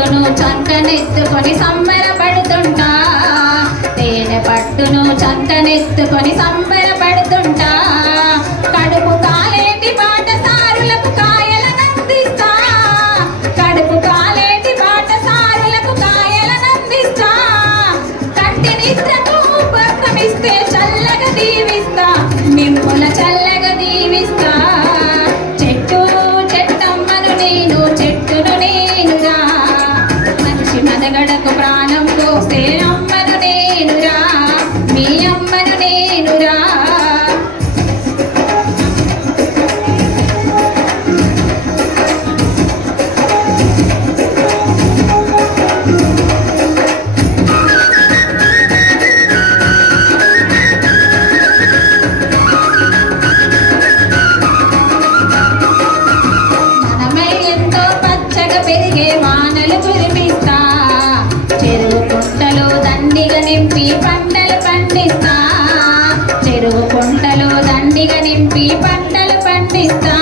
పట్టును చంకనెత్తుకొని సంబరపడుతుంటా, తేనె పట్టును చంకనెత్తుకొని సంబరపడుతుంటా, కడుపు కాలేటి బాటసారులకు కాయలనందిస్తా, కడుపు కాలేటి బాటసారులకు కాయలనందిస్తా, కంటి నిద్రకు ఉపక్రమిస్తే చల్లగా దీవిస్తా, మిమ్ముల చల్లగా దీవిస్తా. చెట్టు చెట్టమ్మను నేను, చెట్టును నేనురా, మనిషి మనగడకు ప్రాణం పోసే అమ్మను నేనురా, మీ అమ్మను నేనురా. మనమై ఎంతో పచ్చగా పెరిగే వానలు కురిపిస్తా, చెరువు కుంటలో దండిగా నింపి పంటలు పండిస్తా, చెరువు కుంటలో దండిగా నింపి పంటలు పండిస్తా.